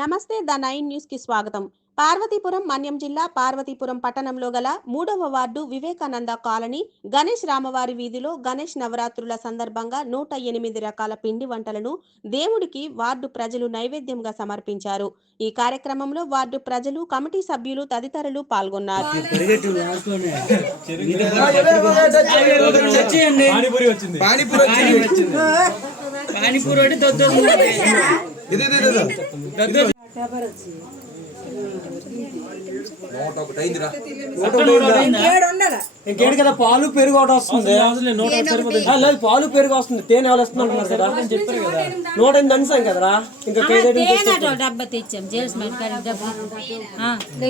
నమస్తే the nine న్యూస్కి స్వాగతం. పార్వతీపురం మన్యం జిల్లా పార్వతీపురం పట్టణంలో గల మూడవ వార్డు వివేకానంద కాలనీ గణేష్ రామవారి వీధిలో గణేష్ నవరాత్రుల సందర్భంగా నూట ఎనిమిది రకాల పిండి వంటలను దేవుడికి వార్డు ప్రజలు నైవేద్యంగా సమర్పించారు. ఈ కార్యక్రమంలో వార్డు ప్రజలు కమిటీ సభ్యులు తదితరులు పాల్గొన్నారు. నూట ఒకటి అయిందిరా ఇంకేంటి కదా పాలు పెరుగు ఒకటి వస్తుంది. ఆ, లేదు పాలు పెరుగు వస్తుంది. తేనె ఎవరు ఇస్తున్నారు కదా చెప్పారు కదా. నూట ఎనిమిది అనిసాం కదరా. ఇంకా డబ్బా తెచ్చాం. జెల్స్.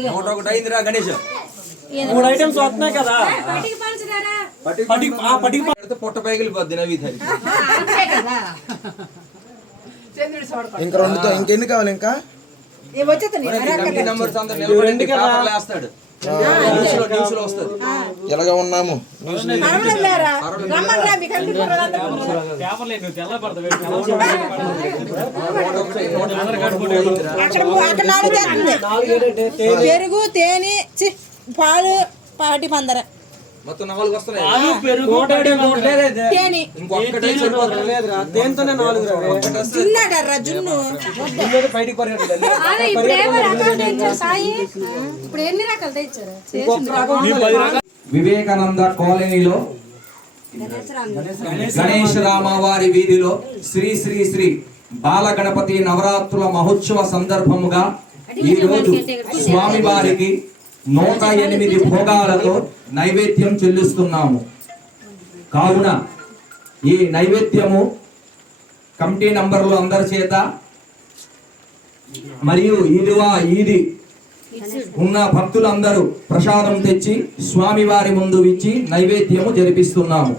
నూట ఒకటి అయిందిరా గణేష్. మూడు ఐటమ్స్ వస్తున్నాయి కదా. పటికి పొట్ట పైగిలిపోద్ది నవీధరి ఇంకా రెండుతో ఇంకెన్ని కావాలి ఇంకా? ఎలాగ ఉన్నాము. పెరుగు తేనె చి, పాలు పాటి పందర. మొత్తం నాలుగు వస్తున్నాయి. ఇంకొకటి దేనితోనే నాలుగు తిన్నాడర్రా జున్ను బయటికి. ఇప్పుడు ఏమో రకాలు తెచ్చారు సాయి. ఇప్పుడు ఎన్ని రకాలు తెచ్చారు? వివేకానంద కాలనీలో గణేష్ రామవారి వీధిలో శ్రీ శ్రీ శ్రీ బాల గణపతి నవరాత్రుల మహోత్సవ సందర్భముగా ఈ రోజు స్వామి వారికి నూట ఎనిమిది భోగాలతో నైవేద్యం చెల్లిస్తున్నాము. కావున ఈ నైవేద్యము కమిటీ నంబర్లు అందరి చేత మరియు ఈదువా ఈది ఉన్న భక్తులందరూ ప్రసాదం తెచ్చి స్వామివారి ముందు ఇచ్చి నైవేద్యము జరిపిస్తున్నాము.